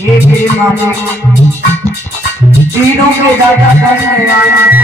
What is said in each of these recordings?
हे मेरे मालिक, तीनों के दाता धन्यवाद।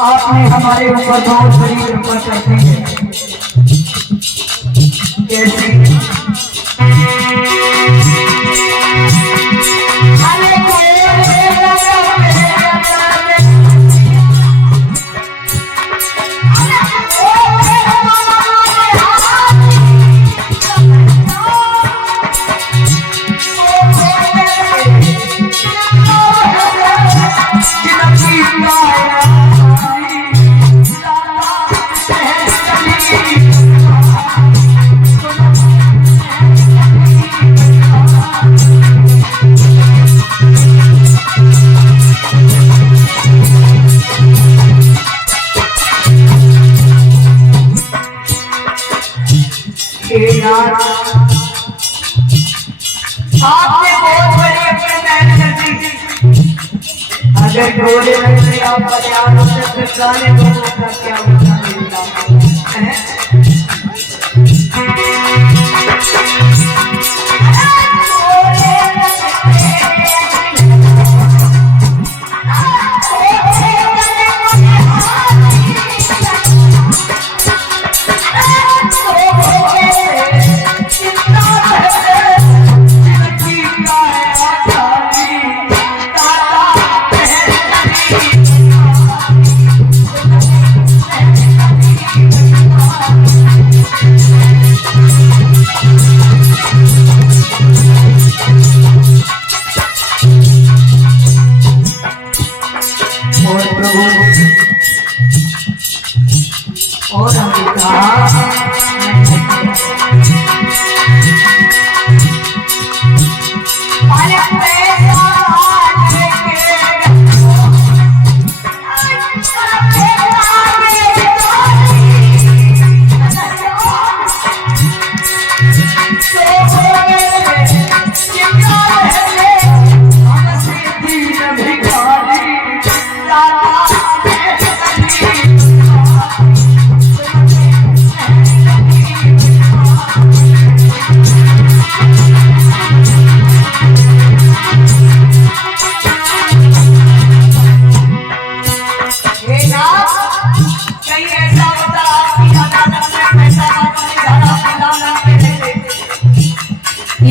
आपने हमारे ऊपर बहुत बड़ी कृपा करती है। कैसे आपने बहुत बड़ी अपनी मेहनत कर दी। अगर बोले नहीं आप बयान से गाने बोलने का क्या होता है?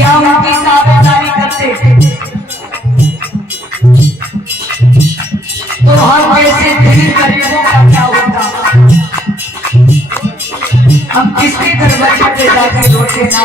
और उनकी साझेदारी करते तो हम जैसे गरीब गरीबों का क्या होता? हम किसके दरवाजे पे जाके रोते ना?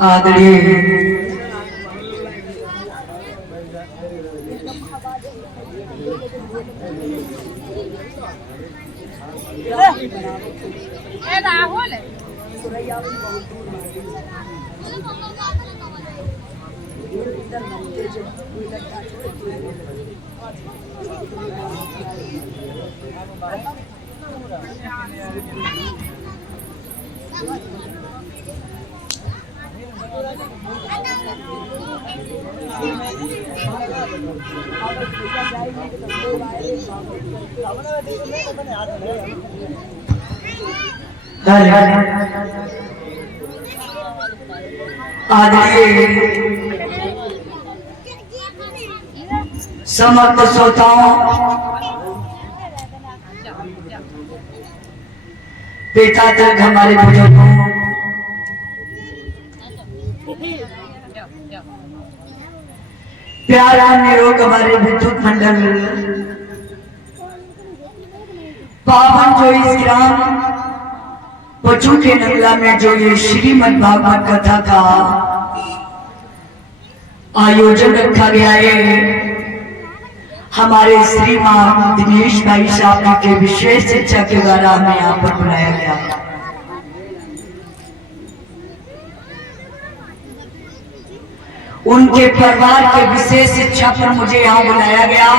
आदरणीय राहुल आदरणीय समस्त श्रोताओं, पिता तक हमारे बुजुर्गों, प्यारा निरोग हमारे विद्युत मंडल, पावन जो इस ग्राम पचू के नगला में जो ये श्रीमद् भागवत कथा का आयोजन रखा गया है, हमारे श्रीमान दिनेश भाई साहब के विशेष शिक्षा के द्वारा हमें यहाँ पर बुलाया गया। उनके परिवार के विशेष इच्छा पर मुझे यहाँ बुलाया गया।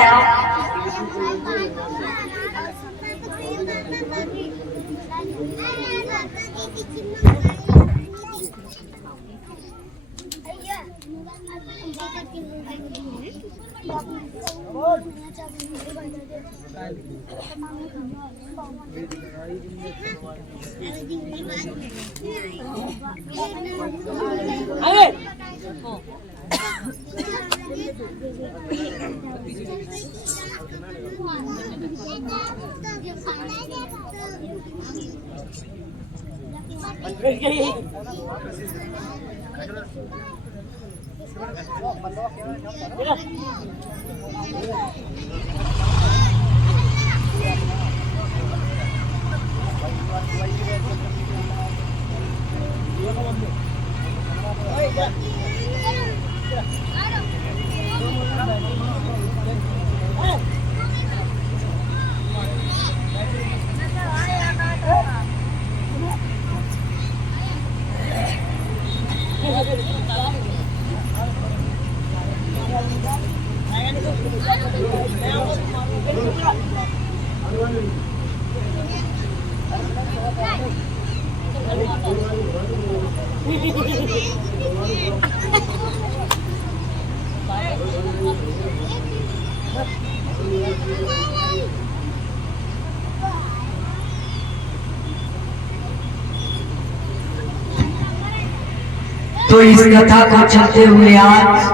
तो इस कथा को चलते हुए आज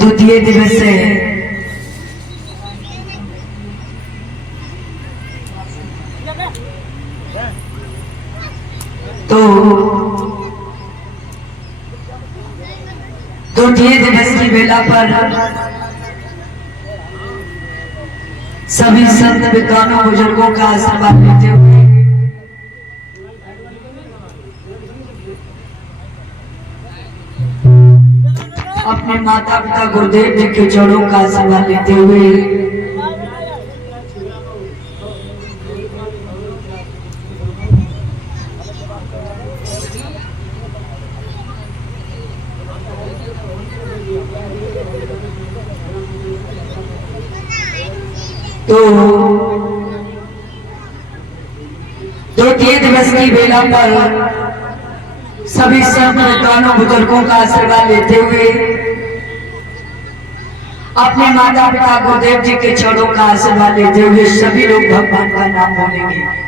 द्वितीय दिवस है। तो द्वितीय दिवस की बेला पर सभी संत विद्वानों बुजुर्गों का आशीर्वाद लेते हुए अपने माता पिता गुरुदेव जी के चरणों का आशीर्वाद लेते हुए तो द्वितीय दिवस की बेला पर सभी संत विद्वानों बुजुर्गों का आशीर्वाद लेते हुए अपने माता पिता गुरुदेव जी के चरणों का आशीर्वाद लेते हुए सभी लोग भगवान का नाम बोलेंगे।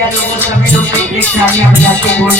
भैया लोगों सभी लोग एक तालियां बजाते बोल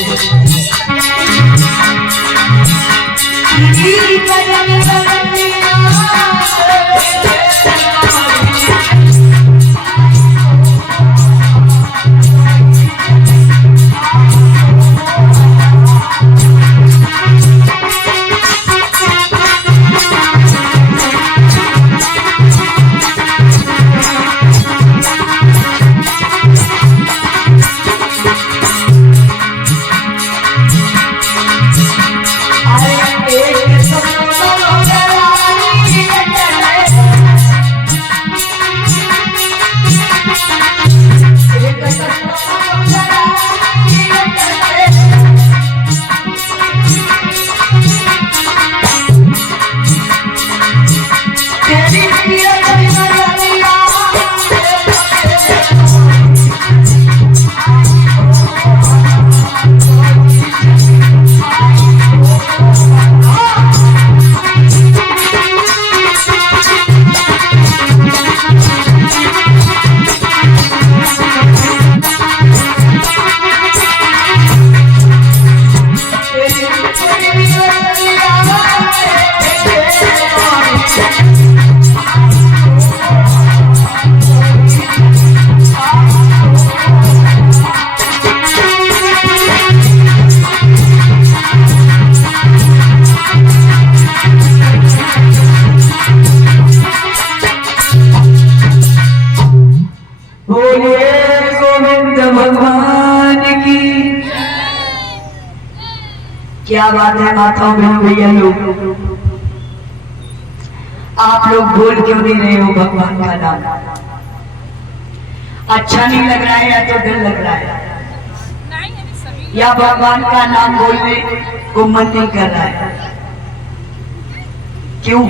क्या बात है माताओं बहनों भैया लोग, आप लोग बोल क्यों नहीं रहे हो भगवान का नाम? अच्छा नहीं लग रहा है या तो डर लग रहा है, या भगवान का नाम बोलने को मन नहीं कर रहा है? क्यों?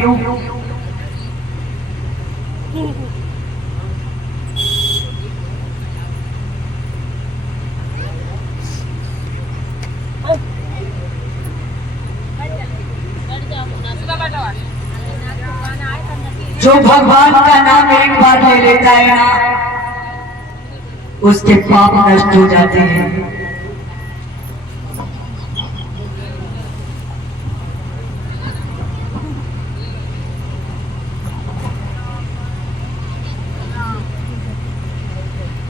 जो भगवान का नाम एक बार ले लेता है ना, उसके पाप नष्ट हो जाते हैं।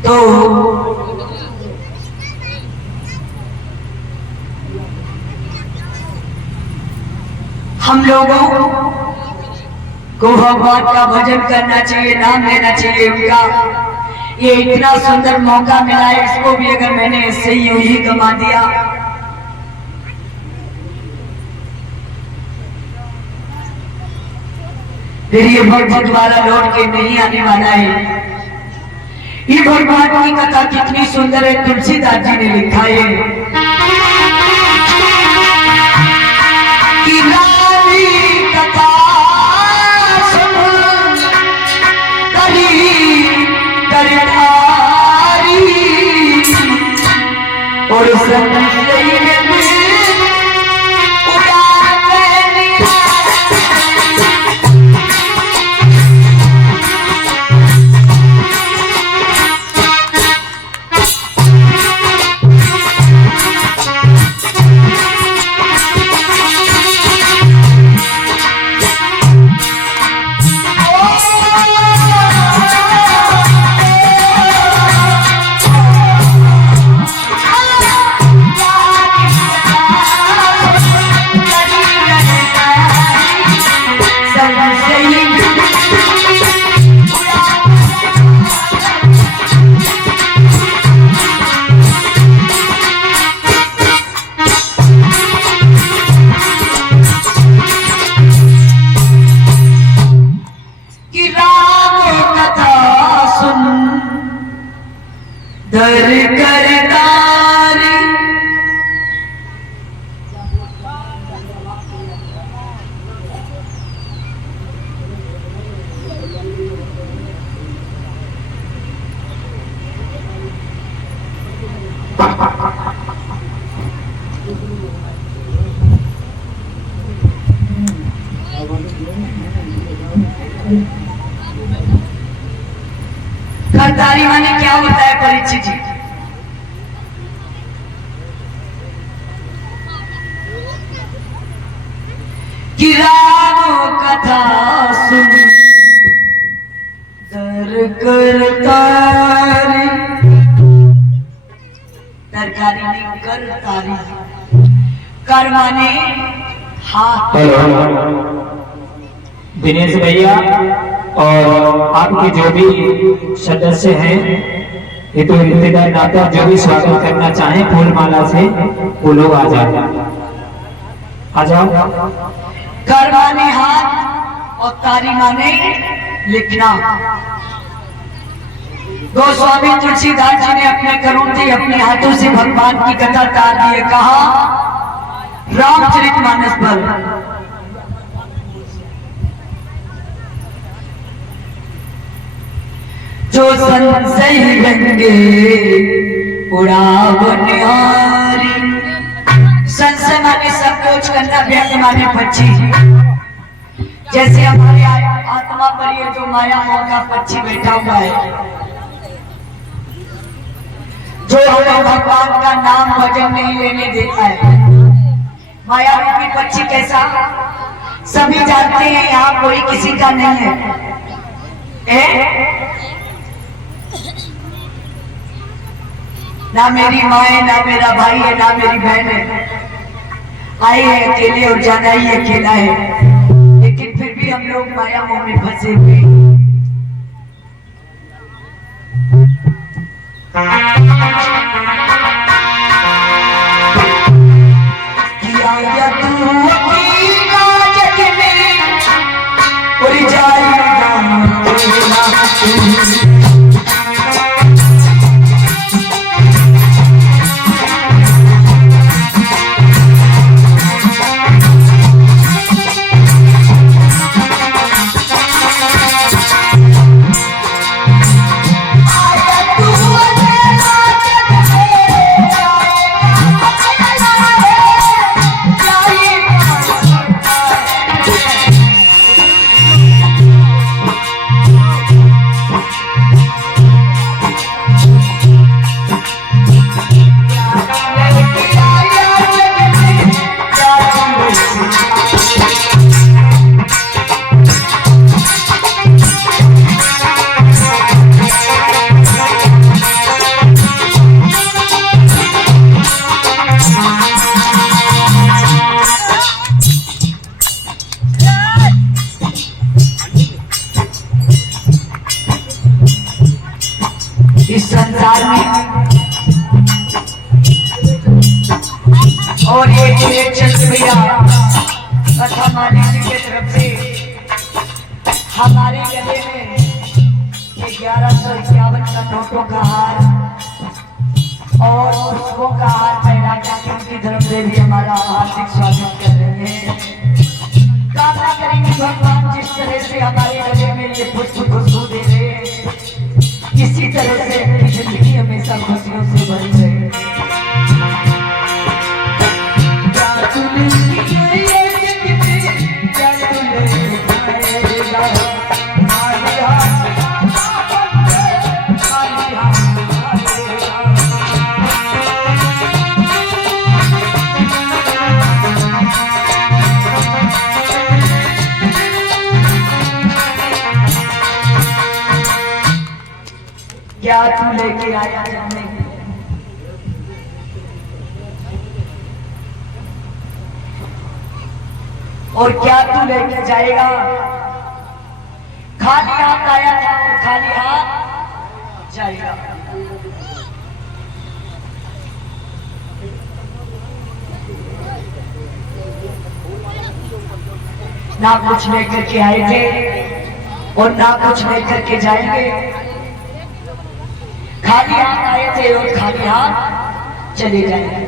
तो हम लोगों को भगवान का भजन करना चाहिए, नाम लेना चाहिए उनका। ये इतना सुंदर मौका मिला है, इसको भी अगर मैंने इससे यूं ही गंवा दिया फिर ये भक्त दोबारा लौट के नहीं आने वाला है। ये भगवान की कथा कितनी सुंदर है, तुलसीदास जी ने लिखा है कि नारी कथा और संशय में खरदारी माने क्या होता है परीक्षित जी? कि राम कथा सुन दर कर तारी, तरकारी नहीं कर तारी, कर माने हाथ। दिनेश भैया और आपके जो भी सदस्य हैं, ये तो रिश्तेदार नाता जो भी स्वागत करना चाहें फूल माला से वो लोग आ जाए, आ जाओ। कर माने हाथ और तारी माने लिखना। गोस्वामी तुलसीदास जी ने अपने करुण से अपने हाथों से भगवान की कथा तार दिए, कहा रामचरितमानस पर। जो संशय रंगे उड़ावनिहारी, संशय माने संकोच करना, व्यक्त माने पक्षी। जैसे हमारे आत्मा पर ये जो माया मोह का पक्षी बैठा हुआ है, जो हमें भगवान का नाम भजन नहीं लेने देता है। माया रूपी पक्षी कैसा, सभी जानते हैं यहाँ कोई किसी का नहीं है, ना मेरी माँ है, ना मेरा भाई है, ना मेरी बहन है। आए हैं अकेले और जाना ही अकेला है, लेकिन फिर भी हम लोग माया मोह में फंसे हुए। इस संसार में और ये चंद्र भैया कथा मालिक जी के तरफ से हमारे गले में ये 1151 का नोटों का हार और पुष्पों का हार पहना करके उनकी तरफ से भी हमारा हार्दिक स्वागत कर रहे हैं। कामना करेंगे भगवान जिस तरह से हमारे गले में ये पुष्प खुशबू दे रहे हैं, इसी तरह से अपनी जिंदगी हमेशा खुशियों से भरी रहे। क्या तू लेके आया जन्मे, और क्या तू लेके जाएगा। खाली हाथ आया था और खाली हाथ जाएगा। ना कुछ लेकर के आए थे और ना कुछ लेकर के जाएंगे। खाली हाथ आए थे और खाली हाथ चले जाएंगे।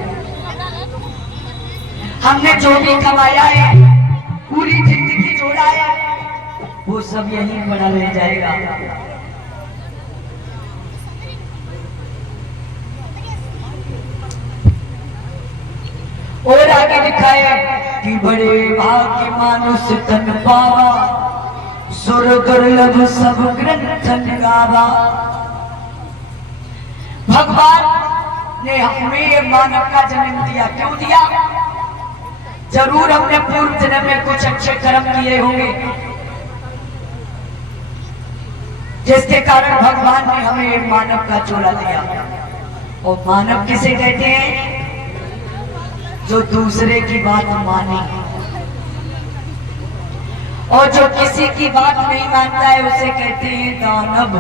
हमने जो भी कमाया है, पूरी जिंदगी जोड़ा है, वो सब यहीं पड़ा रह जाएगा। और आगे लिखा है कि बड़े भाग्य मानुष तन पावा, सुर दुर्लभ सब ग्रंथन गावा। भगवान ने हमें मानव का जन्म दिया, क्यों दिया? जरूर हमने पूर्व जन्म में कुछ अच्छे कर्म किए होंगे, जिसके कारण भगवान ने हमें एक मानव का चोला दिया। और मानव किसे कहते हैं? जो दूसरे की बात माने, और जो किसी की बात नहीं मानता है उसे कहते हैं दानव।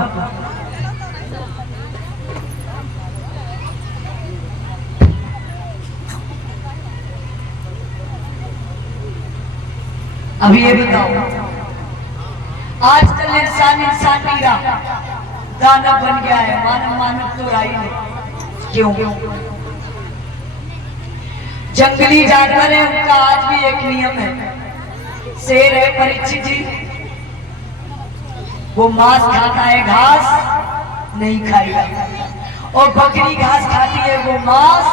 अब ये बताओ, आजकल इंसान नहीं रहा, दानव बन गया है, मानव तो रहा ही नहीं। क्यों? जंगली जानवर है, उनका आज भी एक नियम है। शेर है परीक्षित जी, वो मांस खाता है, घास नहीं खाएगा। और बकरी घास खाती है, वो मांस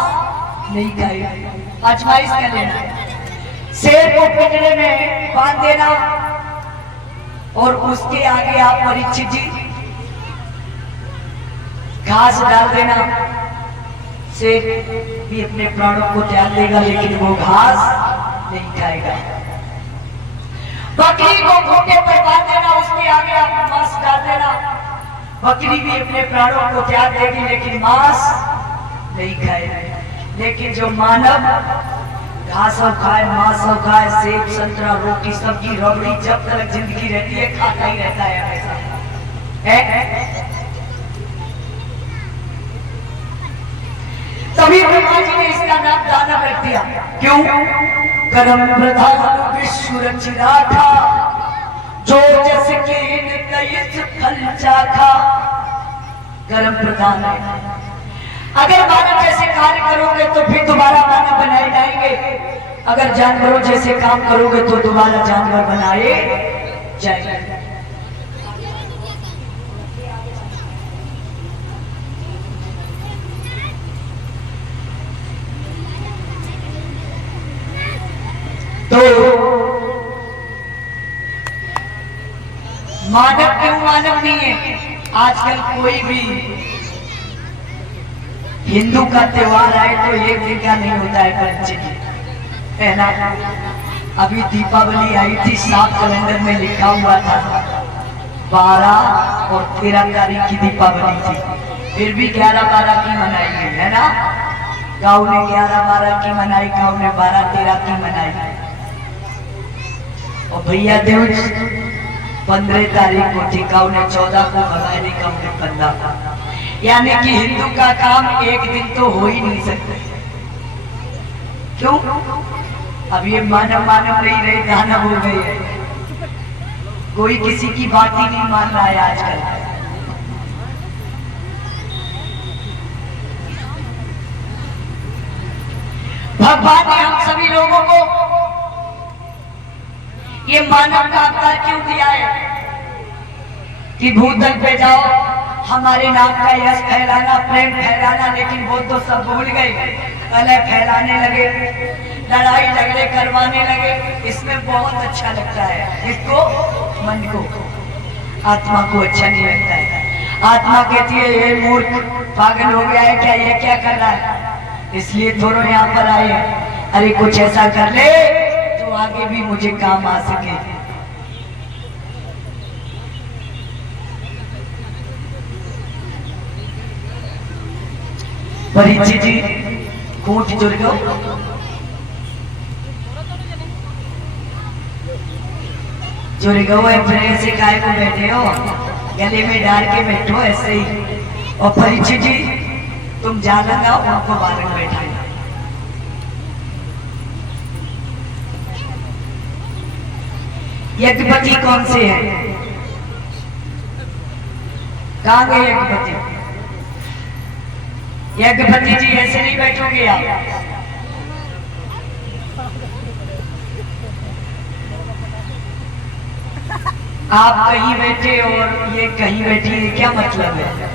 नहीं खाएगा। आजमाइश कर लेना। शेर को पिंजरे में बांध देना और उसके आगे आप परीक्षित जी घास डाल देना। शेर भी अपने प्राणों को त्याग देगा, लेकिन वो घास नहीं खाएगा। बकरी को घोटे पर बांध देना, उसके आगे आप मांस डाल देना। बकरी भी अपने प्राणों को त्याग देगी, लेकिन मांस नहीं खाएगी। लेकिन जो मानव घास खाए, मांस खाए, सेब संतरा रोटी सब्जी रबड़ी, जब तक जिंदगी रहती है खाता ही रहता है हमेशा। तभी भगवान जी ने इसका नाम दानव रख दिया। क्यों? कर्म प्रधान विश्व रचिरा था, जो जस के फल चाखा। कर्म प्रधान है। अगर मानव जैसे कार्य करोगे तो फिर दोबारा मानव बनाए जाएंगे, अगर जानवरों जैसे काम करोगे तो दोबारा जानवर बनाए जाएंगे। तो मानव क्यों मानव नहीं है? आजकल कोई भी हिंदू का त्योहार आए तो एक दिन का नहीं होता है परीक्षित, है ना? अभी दीपावली आई थी, 7 कैलेंडर में लिखा हुआ था 12 और 13 तारीख की दीपावली थी, फिर भी 11-12 की मनाई गई, है ना? गाँव ने 11-12 की मनाई, गाँव ने 12-13 की मनाई। और भैया दूज 15 तारीख को थी, गाँव ने 14 को भगाई, गाँव ने 15। यानी कि हिंदू का काम एक दिन तो हो ही नहीं सकता। क्यों? अब ये मानव नहीं रहे, दानव हो गए हैं। कोई किसी की बात ही नहीं मान रहा है आजकल। भगवान ने हम सभी लोगों को ये मानव का अवतार क्यों दिया है कि भूतल पे जाओ, हमारे नाम का यश फैलाना, प्रेम फैलाना। लेकिन वो तो सब भूल गए, कलह फैलाने लगे, लड़ाई झगड़े करवाने लगे। इसमें बहुत अच्छा लगता है, इसको मन को, आत्मा को अच्छा नहीं लगता है। आत्मा कहती है ये मूर्ख पागल हो गया है क्या, ये क्या कर रहा है? इसलिए थोड़ा यहाँ पर आए, अरे कुछ ऐसा कर ले तो आगे भी मुझे काम आ सके। परीक्षित जी कोट जुड़ गो, जुड़ गो फिर ऐसे काय को बैठे हो, गले में डाल के बैठो ऐसे ही। और परीक्षित जी तुम जाना ना, उनको बालक बैठा। यज्ञपति कौन से हैं? कहाँ गए यज्ञपति? यज्ञपति जी ऐसे नहीं बैठोगे आप कहीं बैठे और ये कहीं बैठी है, क्या मतलब है?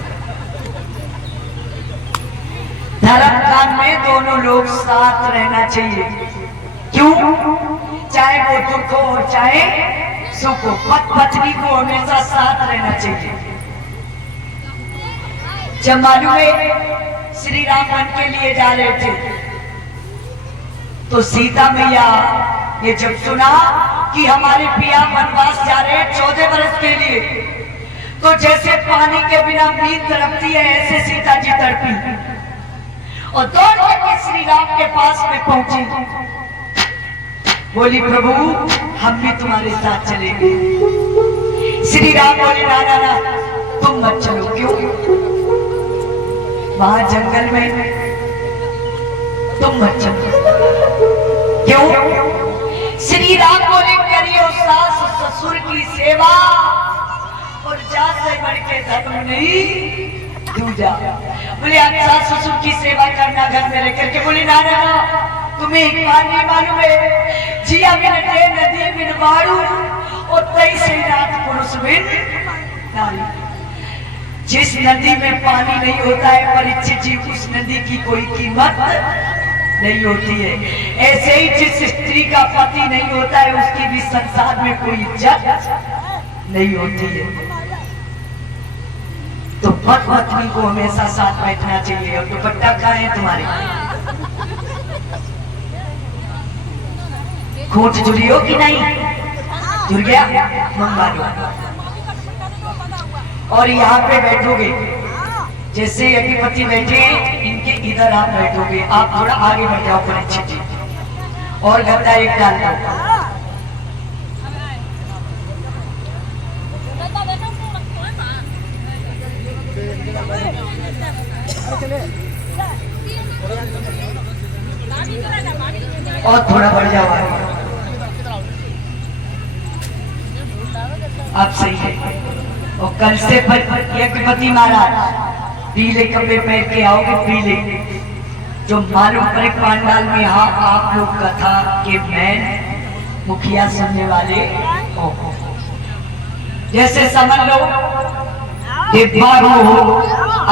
धर्म काल में दोनों लोग साथ रहना चाहिए। क्यों? चाहे वो दुख हो और चाहे सुख हो, पत्नी को हमेशा साथ रहना चाहिए। जब मालूम है श्री राम वन के लिए जा रहे थे तो सीता मैया ये जब सुना कि हमारे पिया वनवास जा रहे हैं 14 वर्ष के लिए, तो जैसे पानी के बिना नींद तड़पती है ऐसे सीता जी तड़पी और दौड़ के श्री राम के पास में पहुंची। बोली प्रभु हम भी तुम्हारे साथ चलेंगे। श्री राम बोले ना ना ना तुम मत चलो। क्यों? वहां जंगल में तुम मत चलो। क्यों? श्री राम बोले करियो सास ससुर की सेवा और जा से बढ़ के धर्म नहीं दूजा। बोले आप सास ससुर की सेवा करना घर में रह करके। बोले ना ना तुम्हें एक बार नहीं मालूम है जिया बिन डे नदी बिन बाड़ू और तई से रात पुरुष बिन नारी। जिस नदी में पानी नहीं होता है परीक्षित जी उस नदी की कोई कीमत नहीं होती है। ऐसे ही जिस स्त्री का पति नहीं होता है उसकी भी संसार में कोई इज्जत नहीं होती है। तो पत्नी को हमेशा साथ बैठना चाहिए। और दुपट्टा कहाँ है तुम्हारे? खोट जुड़ी हो कि नहीं? जुड़ गया? मंगा लो। और यहाँ पे बैठोगे जैसे यज्ञपति बैठे हैं इनके इधर आप बैठोगे। आप थोड़ा आगे बढ़ जाओ परीक्षित जी और गद्दा एक डाल दो। और थोड़ा बढ़ जाओ आगे। आप सही है। और कल से यज्ञपति महाराज पीले कपड़े पहन के आओगे। पीले जो मालूम पड़े पांडाल में हाँ आप लोग का था कि मैं मुखिया सुनने वाले हो। जैसे समझ लो डिब्बा को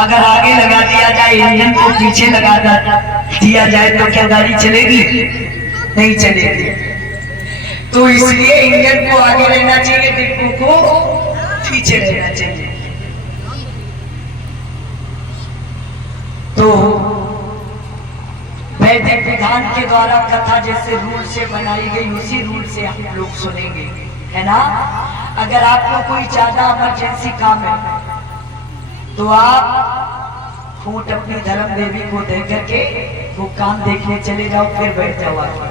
अगर आगे लगा दिया जाए इंजन को पीछे लगा दिया जाए तो क्या गाड़ी चलेगी? नहीं चलेगी। तो इसलिए इंजन को आगे रहना चाहिए डिब्बों को पीछे रहना चाहिए। तो वैदिक विधान के द्वारा कथा जैसे रूल से बनाई गई उसी रूल से हम लोग सुनेंगे, है ना। अगर आपको कोई ज्यादा इमरजेंसी काम है तो आप फूट अपनी धर्म देवी को दे करके वो काम देखने चले जाओ, फिर बैठ जाओ आगे।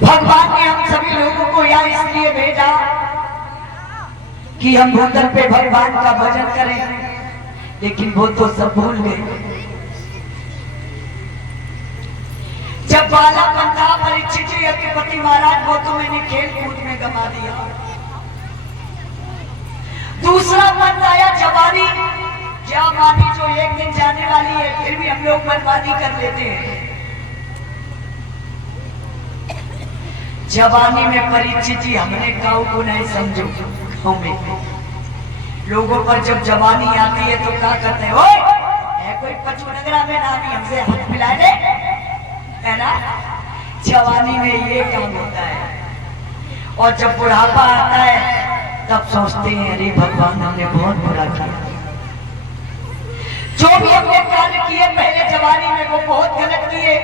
भगवान ने हम सभी लोगों को यहाँ इसलिए भेजा कि हम भूतल पे भगवान का भजन करें, लेकिन वो तो सब भूल गए। जब बालापन था परीक्षित जी यज्ञपति महाराज वो तो मैंने खेल कूद में गमा दिया। दूसरा मन आया जवानी, जवानी जो एक दिन जाने वाली है, फिर भी हम लोग बर्बादी कर लेते हैं। जवानी में परीक्षित जी हमने काऊ को नहीं समझो। गाँव में लोगों पर जब जवानी आती है तो क्या करते हैं? है कोई पचुनगरा में नानी हमसे हाथ मिला दे, है ना। जवानी में ये काम होता है। और जब बुढ़ापा आता है तब सोचते हैं अरे भगवान हमने बहुत बुरा किया। जो भी हमने कार्य किए पहले जवानी में वो बहुत गलत किए,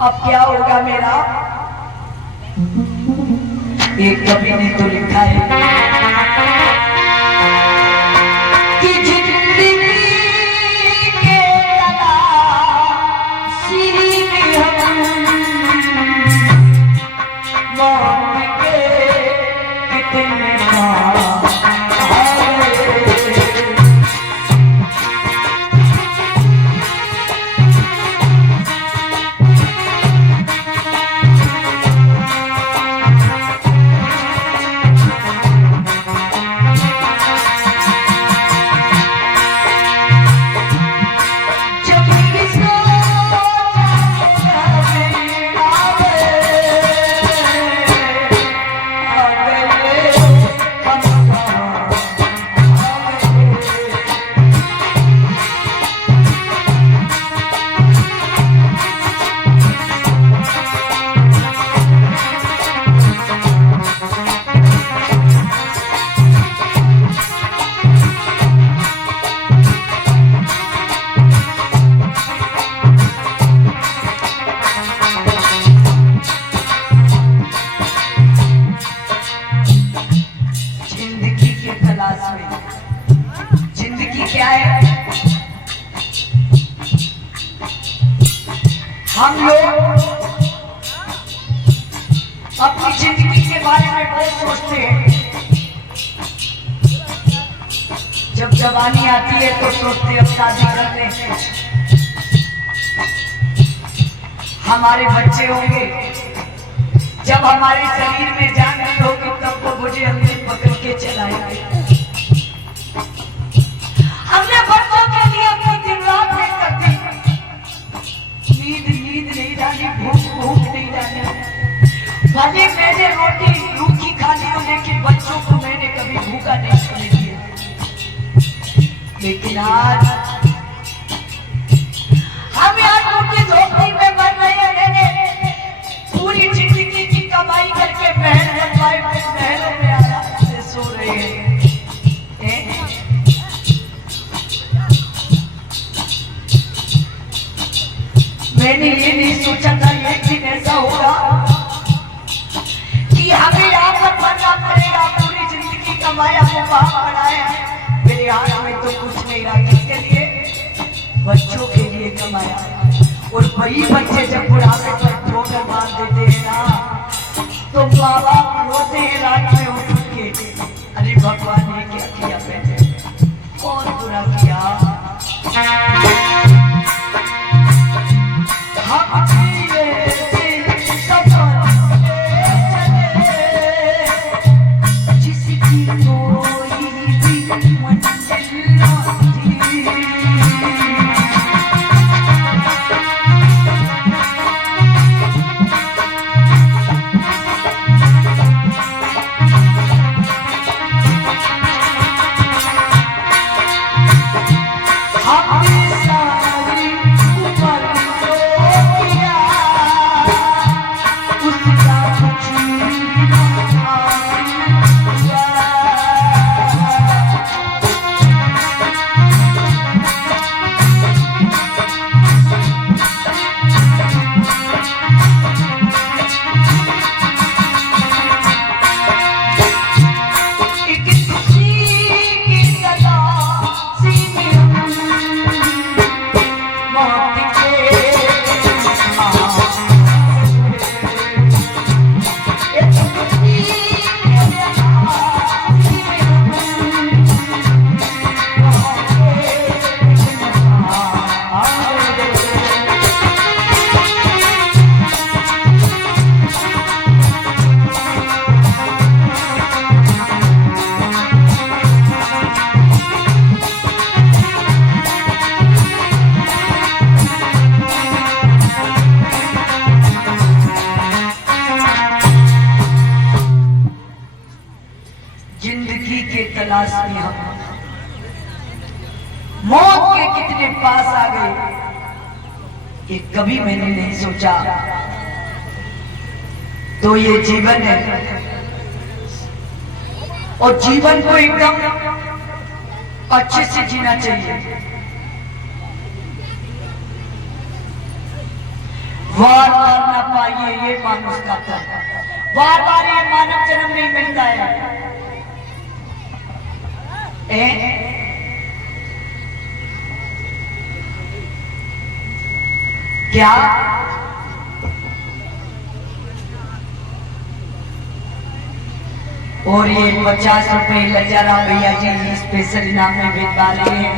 अब क्या होगा मेरा। एक कवि ने तो लिखा है कि जिंदगी के तलाशी हम मौत के कितने हम लोग अपनी जिंदगी के बारे में बहुत सोचते हैं। जब जवानी आती है तो सोचते अब शादी करते हैं, हमारे बच्चे होंगे। जब हमारे शरीर में जान नहीं होगी तब तो मुझे हमने पकड़ के चलाएंगे। हमने बच्चों के लिए अपनी दिन रात नहीं करती, नींद नहीं डाली, भूख नहीं डाली। भले मैंने रोटी रूखी खा ली हो, लेकिन बच्चों को मैंने कभी भूखा नहीं सोने दिया। लेकिन आज हम यार रोटी झोपड़ी में मर रहे हैं। पूरी जिंदगी की कमाई करके महल बनवाए, महलों में आराम से सो रहे हैं। मैंने ये नहीं सोचा था एक दिन ऐसा होगा कि हमें यहाँ पर मरना पड़ेगा। पूरी जिंदगी कमाया वो वहां पड़ा है, मेरे हाथ में तो कुछ नहीं रहा। किसके लिए? बच्चों के लिए कमाया। और वही बच्चे जब बुढ़ापे पर ठोकर मार देते हैं ना, तो माँ बाप रोते हैं रात में उठ के, अरे भगवान ने क्या किया, मैंने बहुत बुरा किया। हम जिसकी कोई भी मंजिल ना थी। तलाश में हम मौत के कितने पास आ गए, ये कभी मैंने नहीं सोचा। तो ये जीवन है, और जीवन को एकदम अच्छे से जीना चाहिए। वार वार ना पाइए ये मानुष का कर्म, बार बार ये मानव जन्म नहीं मिलता है। क्या और ये 50 रुपए लज्जाराम भैया जी स्पेशल इनाम में भेजवा रहे हैं।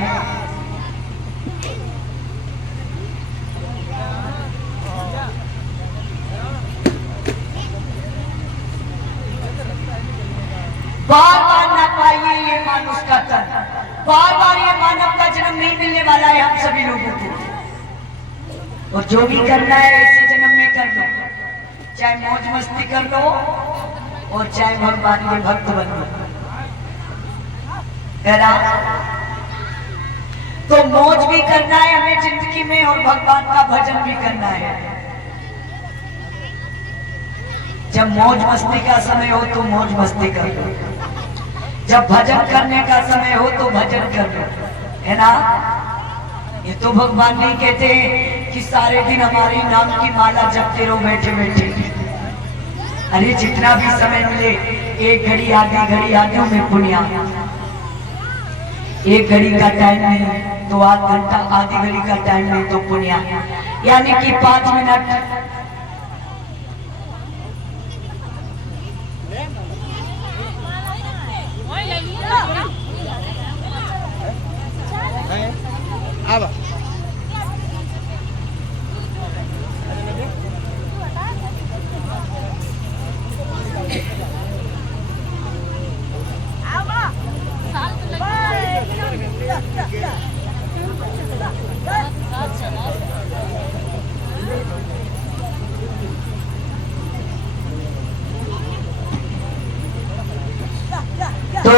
बार बार ना पाइए ये मानुष का तन, बार बार ये मानव का जन्म नहीं मिलने वाला है हम सभी लोगों को। और जो भी करना है इसी जन्म में कर लो, चाहे मौज मस्ती कर लो और चाहे भगवान के भक्त बन लो। तो मौज भी करना है हमें जिंदगी में और भगवान का भजन भी करना है। जब मौज मस्ती का समय हो तो मौज मस्ती कर लो, जब भजन करने का समय हो तो भजन कर लो, है ना। ये तो भगवान नहीं कहते कि सारे दिन हमारी नाम की माला जपते रहो बैठे बैठे। अरे जितना भी समय मिले, एक घड़ी आधी घड़ी आधियों में पुण्य, एक घड़ी का टाइम नहीं तो आध घंटा, आधी घड़ी का टाइम नहीं तो पुण्य, यानी कि 5 मिनट। अब तो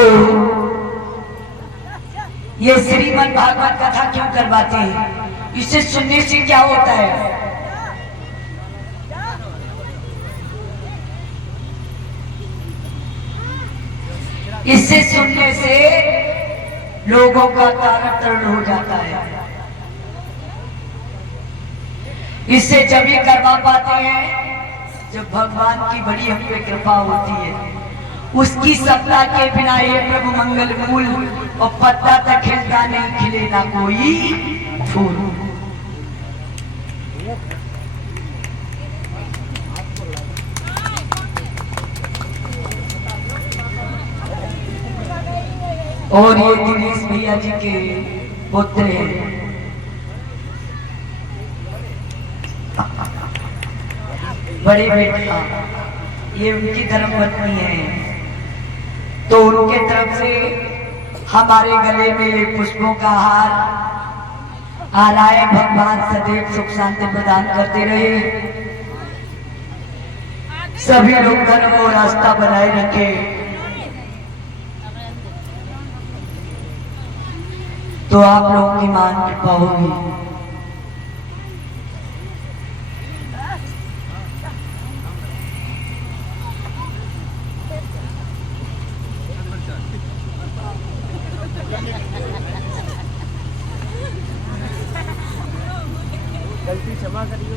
ये श्रीमद् भागवत कथा क्यों करवाते हैं? इसे सुनने से क्या होता है? इससे सुनने से लोगों का तारण तरण हो जाता है। इससे जब ये करवा पाते हैं जब भगवान की बड़ी हम पे कृपा होती है। उसकी सत्ता के बिना ये प्रभु मंगल मूल और पत्ता तक खिलता नहीं, खिले ना कोई फूल। और ये दिनेश भैया जी के पुत्र हैं, बड़े बेटा, ये उनकी धर्मपत्नी है। तो उनके तरफ से हमारे गले में ये पुष्पों का हार आ रहा है। भगवान सदैव सुख शांति प्रदान करते रहे, सभी लोग धर्म और आस्था बनाए रखे। तो आप लोगों की मान कृपा होगी। गलती क्षमा करिए।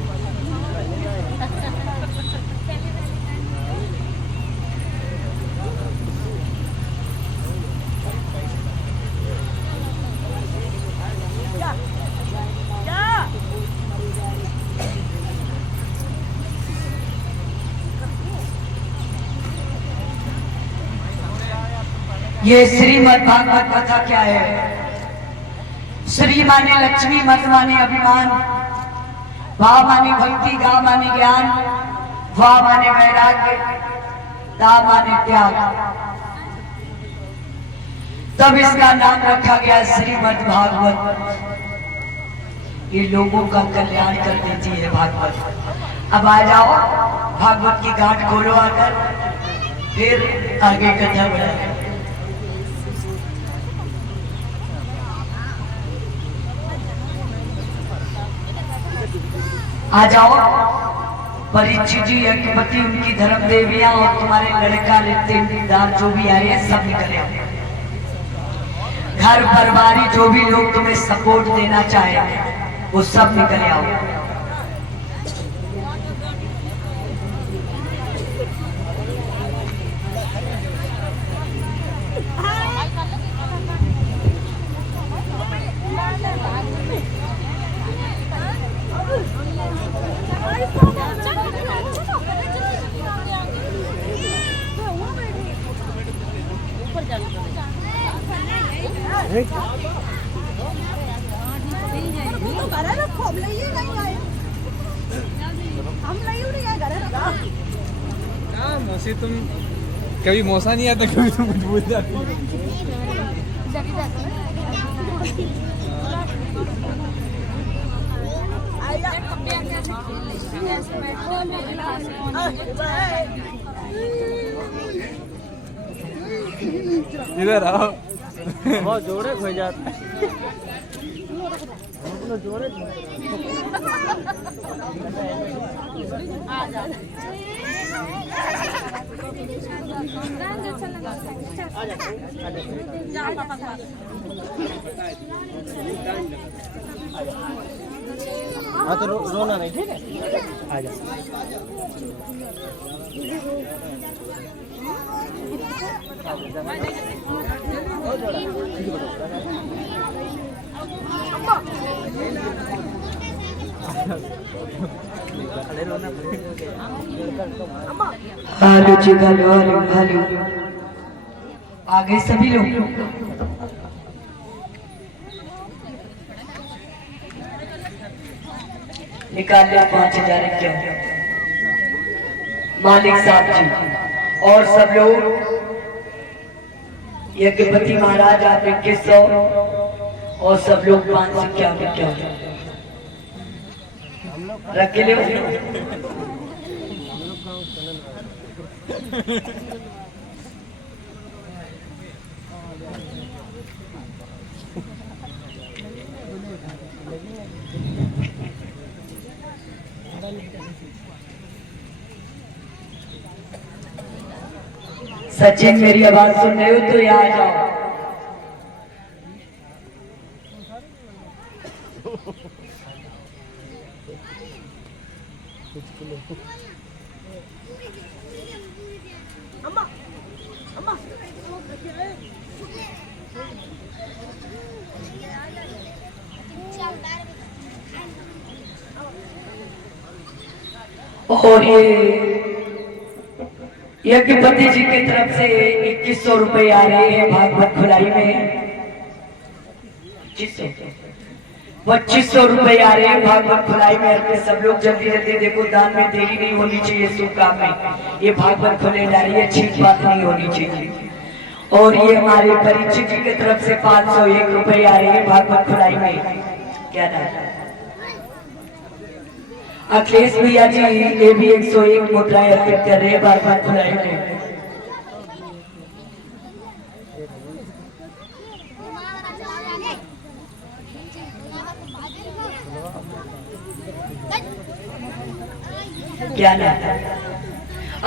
ये श्रीमद् भागवत कथा क्या है? श्री माने लक्ष्मी, मत माने अभिमान, भा माने भक्ति, गा माने ज्ञान, वा माने वैराग्य, दा माने त्याग। तब इसका नाम रखा गया श्रीमद् भागवत। ये लोगों का कल्याण कर देती है भागवत। अब आ जाओ, भागवत की गांठ खोलो आकर, फिर आगे कथा बढ़ाए। आ जाओ, परीक्षित जी, यज्ञपति, उनकी धर्म देवियां और तुम्हारे लड़का रिश्तेदार जो भी आए हैं सब निकले आओ। घर परिवारी जो भी लोग तुम्हें सपोर्ट देना चाहे वो सब निकले आओ। मौसी तुम कभी मौसा नहीं आता, कभी तुम कुछ भूल जाती हो। इधर आओ, बहुत जोड़े खो जाता है। जोड़े हाँ तो रोना नहीं, ठीक है, आ जा। हेलो जी, हेलो हेलो हेलो। आगे सभी लोग निकाल ले 5,000 क्या मालिक साहब जी और सब लोग यज्ञपति महाराज आप 2100 और सब लोग 500 क्या रख के ले। सचिन मेरी आवाज सुन रहे हो तो यहाँ आ जाओ। और यज्ञपति जी की तरफ से 2100 रुपए आ रहे हैं भागवत खुलाई में। 2500 रुपए आ रहे हैं भागवत खुलाई में। और सब लोग जल्दी जल्दी देखो, दान में देरी नहीं होनी चाहिए शुभ काम में। ये भागवत खुले जा रही है, अच्छी बात नहीं होनी चाहिए। और ये हमारे परिचित जी की तरफ से 501 रुपए आ रहे हैं भागवत खुलाई में। क्या नाम है? अखिलेश भैया जी ये भी 101 मुद्राएं अर्पित कर रहे हैं भागवत खुलाई में। क्या नाम है?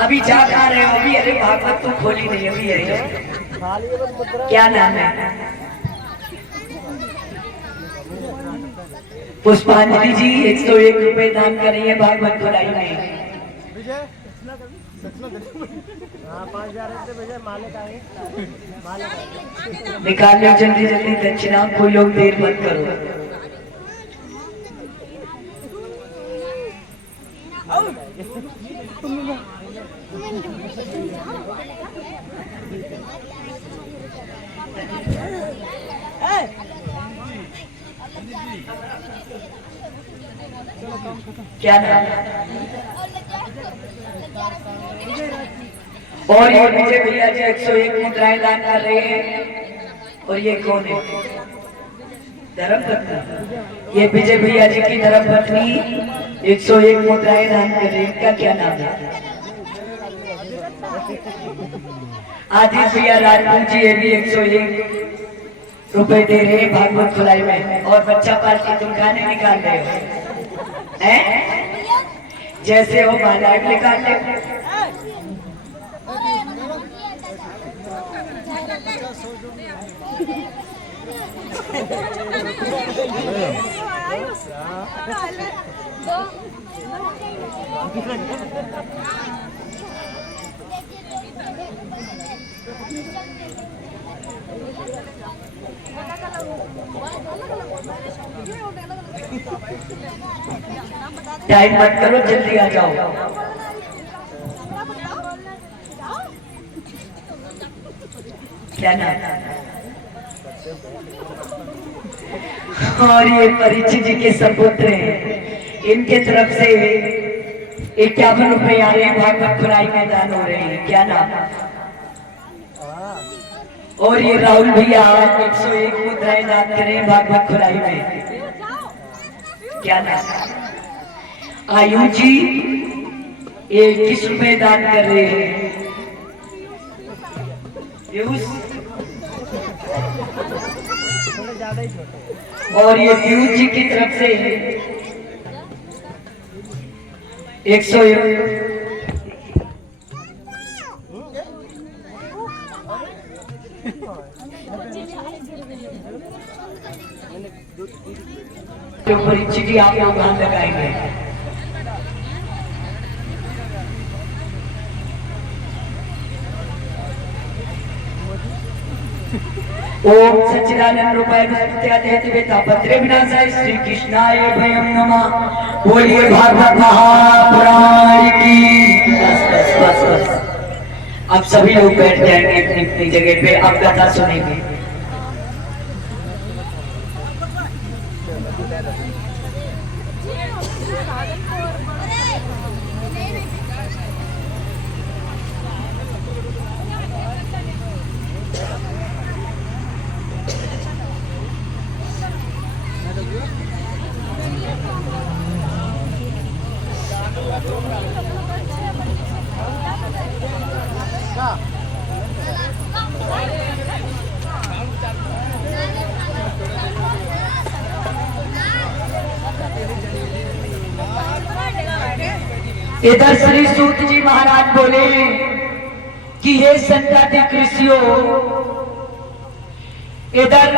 अभी जा खा रहे हो अभी? अरे भागवत तो खोली नहीं अभी है। क्या नाम है? पुष्पांजलि जी 101 रुपए दान कर रही है भागवत खुलाई में। निकाल लो जल्दी जल्दी दक्षिणा, कोई लोग देर मत करो। क्या नाम है? और ये विजय भैया जी 101 मुद्राएं दान कर रहे हैं। और ये कौन है? धर्मपत्नी। ये विजय भैया जी की धर्मपत्नी 101 मुद्राएं दान कर रहे हैं। इनका क्या नाम है? आदित्य भैया राजपूत जी ये भी 101 रुपए दे रहे हैं भागवत खुलाई में। और बच्चा पाल के तुम खाने निकाल रहे हो हैं? जैसे हो बाजार निकाल ले। टाइम मत करो, जल्दी आ जाओ। क्या नाम? और ये परिचित जी के सपुत्र हैं, इनके तरफ से 51 रुपए आ रहे हैं भागवत खुलाई में दान हो रहे हैं। क्या नाम? और ये राहुल भैया 101 मुद्राएं दान करें भागवत खुलाई में। क्या नाम? आयु जी 21 रुपए दान कर रहे हैं। और ये पीयूष जी की तरफ से 101 परिचिति आप लोग ध्यान लगाएंगे। ओम सच्चिदानंद रूपाय विष्णुत्यादेव तापत्रे विनाशाय श्री कृष्णाय भयं नमः। बोलिए भागवत महापुराण की। बस बस बस बस, अब सभी लोग बैठ जाएंगे अपनी अपनी जगह पे, अब कथा सुनेंगे। इधर श्री सूत जी महाराज बोले कि हे संताधिक ऋषियों, इधर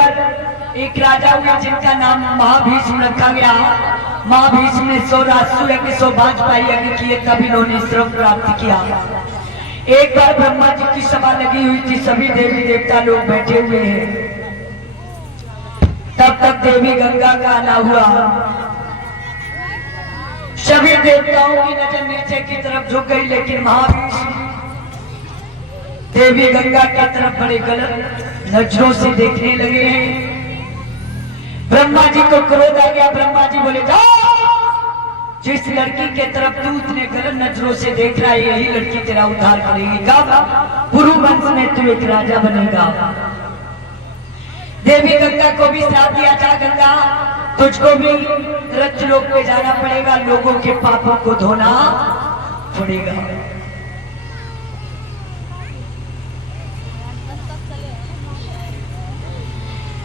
एक राजा हुए जिनका नाम महाभीष्म रखा गया। महाभीष्म ने 100 राजसूय यज्ञ 100 बाजपाई यज्ञ किए, तब इन्होंने श्रम प्राप्त किया। एक बार ब्रह्मा जी की सभा लगी हुई थी, सभी देवी देवता लोग बैठे हुए हैं। तब तक देवी गंगा का आना हुआ। सभी देवताओं की नजर नीचे की तरफ झुक गई, लेकिन महाभीष्म देवी गंगा की तरफ बड़े गलत नजरों से देखने लगे हैं। ब्रह्मा जी को क्रोध आ गया। ब्रह्मा जी बोले, जाओ, जिस लड़की के तरफ तू इतने गलत नजरों से देख रहा है, यही लड़की तेरा उद्धार करेगी। कब? पुरु वंश में तू एक राजा बनेगा। देवी गंगा को भी श्राप दिया, जा गंगा, तुझको भी रत्लोक पे जाना पड़ेगा, लोगों के पापों को धोना पड़ेगा।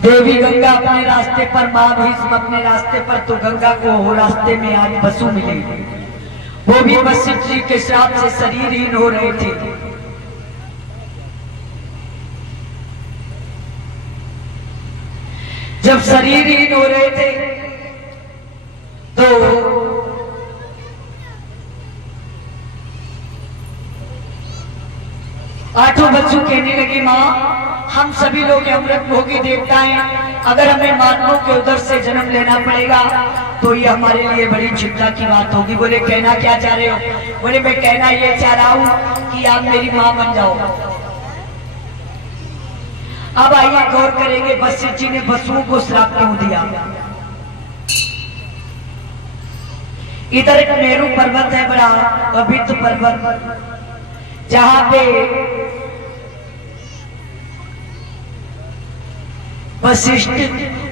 देवी गंगा अपने रास्ते पर, महाभीष्म अपने रास्ते पर, तो गंगा को वो रास्ते में आज वसु मिले। वो भी वशिष्ठ जी के श्राप से शरीरहीन हो रहे थे। जब शरीरहीन हो रहे थे तो आठों बच्चों कहने लगी, माँ, हम सभी लोग अमृत भोगी देवता हैं, अगर हमें मानवों के उधर से जन्म लेना पड़ेगा तो ये हमारे लिए बड़ी चिंता की बात होगी। बोले, कहना क्या चाह रहे हो? बोले, मैं कहना ये चाह रहा हूं कि आप मेरी माँ बन जाओ। अब आइए गौर करेंगे, वशिष्ठ जी ने वसुओं को श्राप क्यों दिया। इधर एक मेरू पर्वत है, बड़ा पवित्र पर्वत, जहां पे वशिष्ठ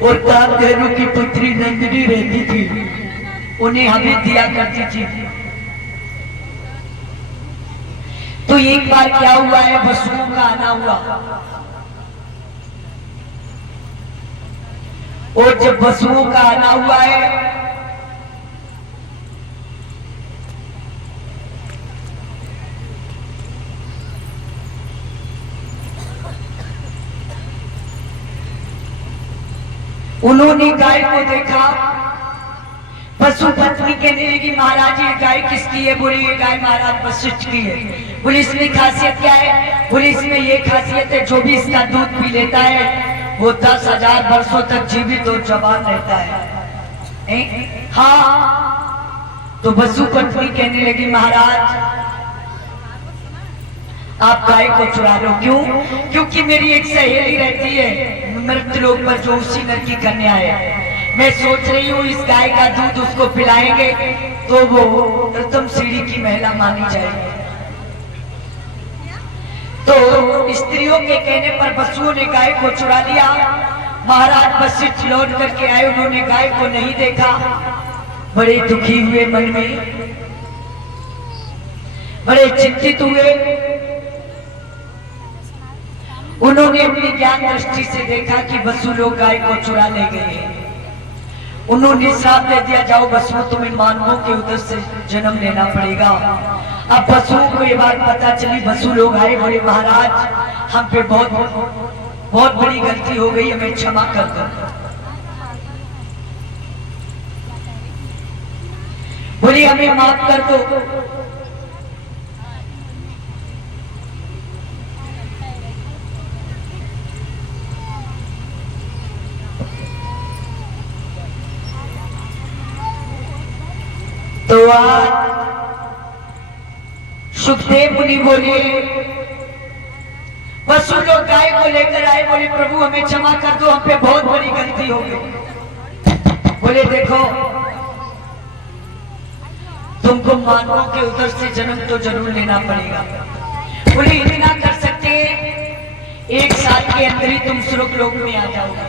और कामधेनु की पुत्री नंदिनी रहती थी, उन्हें हमें दिया करती थी। तो एक बार क्या हुआ है, वसुओं का आना हुआ, और जब वसुओं का आना हुआ है उन्होंने गाय को देखा। पशु पत्नी कहने लगी, महाराज ये गाय किसकी है? बोले, ये गाय महाराज वशिष्ठ की है। बोले, इसमें खासियत क्या है? बोले, इसमें ये खासियत है, जो भी इसका दूध पी लेता है वो 10,000 वर्षों तक जीवित और जवान रहता है। हाँ, तो पशु पत्नी कहने लगी, महाराज आप गाय को चुरा लो। क्यों? क्योंकि मेरी एक सहेली रहती है मृत्यलोक पर, जो उसी नर की कन्या है। मैं सोच रही हूँ इस गाय का दूध उसको पिलाएंगे तो वो प्रथम सीढ़ी की महिला मानी जाएगी। तो स्त्रियों के कहने पर वसुओं ने गाय को चुरा लिया। महाराज वशिष्ठ लौट करके आए, उन्होंने गाय को नहीं देखा, बड़े दुखी हुए, मन में बड़े चिंतित हुए। उन्होंने अपनी ज्ञान दृष्टि से देखा कि वसु लोग गाय को चुरा ले गए हैं। उन्होंने श्राप दे दिया, जाओ वसु, तुम्हें मानवों के उधर से जन्म लेना पड़ेगा। अब वसुओं को ये बात पता चली, वसु लोग आए, बोले, महाराज हम पे बहुत बड़ी गलती हो गई, हमें क्षमा कर दो। बोली, हमें माफ कर दो। तो आज सुखदेव मुनि बोले, पशु लोग गाय को लेकर आए, बोले प्रभु हमें क्षमा कर दो, हम पे बहुत बड़ी गलती हो गई। बोले देखो तुमको मानवों के उधर से जन्म तो जरूर लेना पड़ेगा। बोले इतना कर सकते, 1 साल के अंदर ही तुम स्वर्ग लोक में आ जाओगे।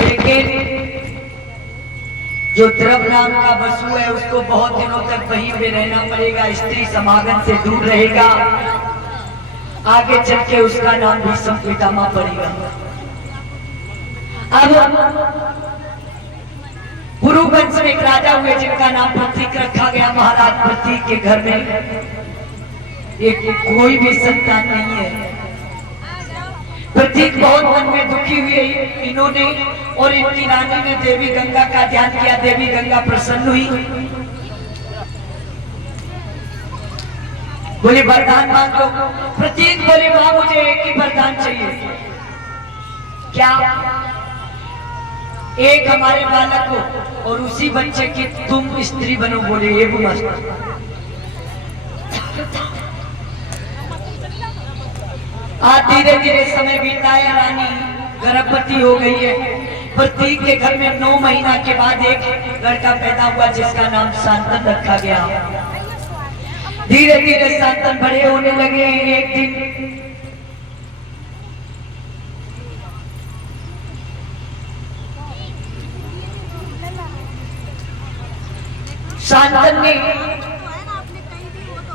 लेकिन जो द्रव नाम का वसु है उसको बहुत दिनों तक वहीं पे रहना पड़ेगा, स्त्री समागम से दूर रहेगा, आगे चल के उसका नाम भी पितामह पड़ेगा। अब पुरु वंश में एक राजा हुए जिनका नाम प्रतीक रखा गया। महाराज प्रतीक के घर में एक कोई भी संतान नहीं है। प्रतीक बहुत मन में दुखी हुए इन्होंने, और इनकी रानी ने देवी गंगा का ध्यान किया। देवी गंगा प्रसन्न हुई, बोले वरदान मांग लो। प्रतीक बोले मां मुझे एक ही वरदान चाहिए। क्या? एक हमारे बालक को और उसी बच्चे की तुम स्त्री बनो। बोले एक मस्त। आज धीरे धीरे समय बीता है, रानी गर्भवती हो गई है। प्रतीक के घर में 9 महीना के बाद एक लड़का पैदा हुआ जिसका नाम शांतन रखा गया। धीरे धीरे शांतन बड़े होने लगे। एक दिन शांतन ने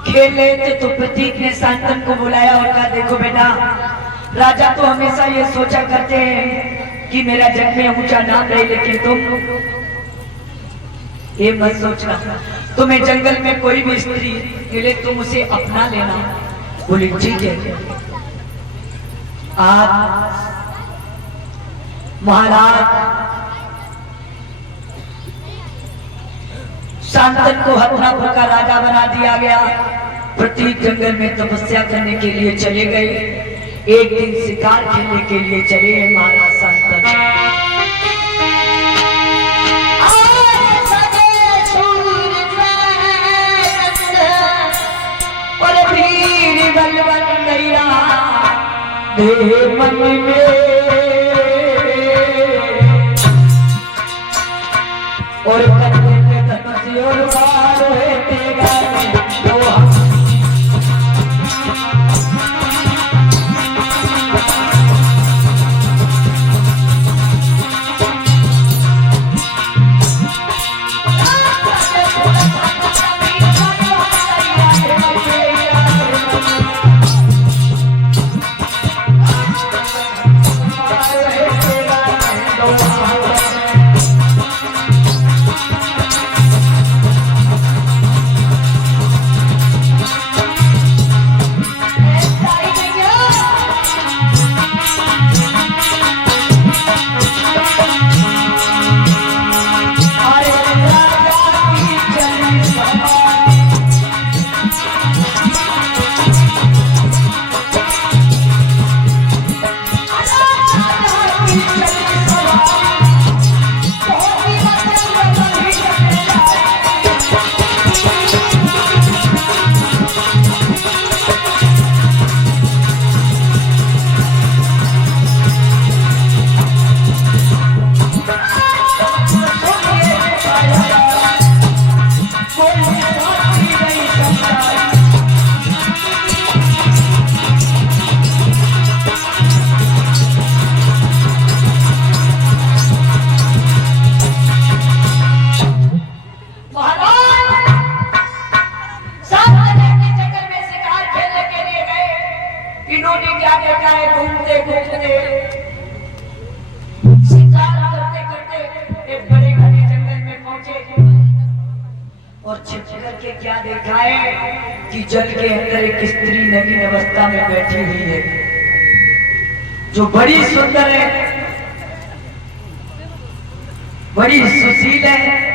खेल रहे थे तो प्रतीक ने शांतन को बुलाया और कहा देखो बेटा, राजा तो हमेशा ये सोचा करते हैं कि मेरा जग में ऊंचा नाम रहे, लेकिन तुम ये मत सोचना, तुम्हें जंगल में कोई भी स्त्री मिले तुम उसे अपना लेना। बोले ठीक है। आज महाराज शांतन को हथनापुर का राजा बना दिया गया। प्रतीक जंगल में तपस्या करने के लिए चले गए। एक दिन शिकार खेलने के लिए चले हैं महाराज शांतन। और वीर बलवन गैया दे मन में, और और बार तेगा और छिप करके क्या देखा है कि जल के अंदर एक स्त्री नवीन अवस्था में बैठी हुई है जो बड़ी सुंदर है, बड़ी सुशील है।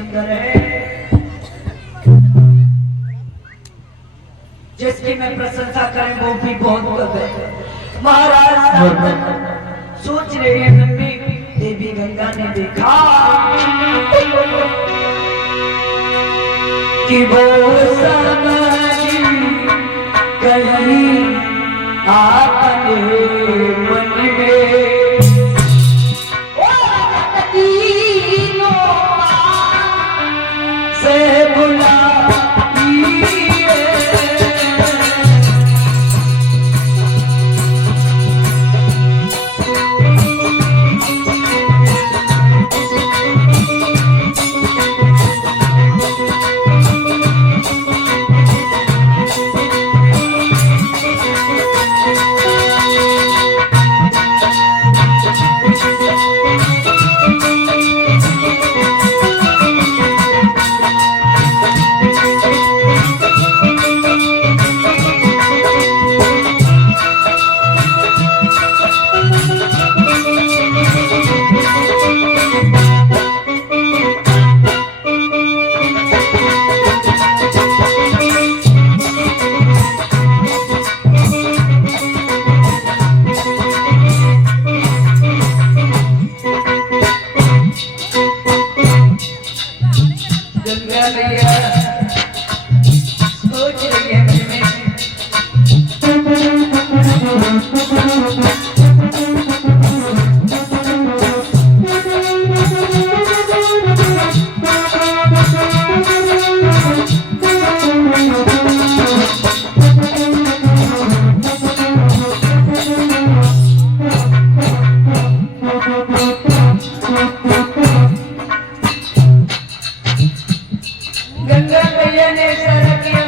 सुंदर है, जिसकी मैं प्रशंसा करें वो भी बहुत कम है। महाराज साहब सोच रहे हैं मन में, देवी गंगा ने देखा कि वो समाधि कहीं आपने मन में से बुलाई है। गंगा मैया सोच रही है मन में, गंगा मैया ने इशारा किया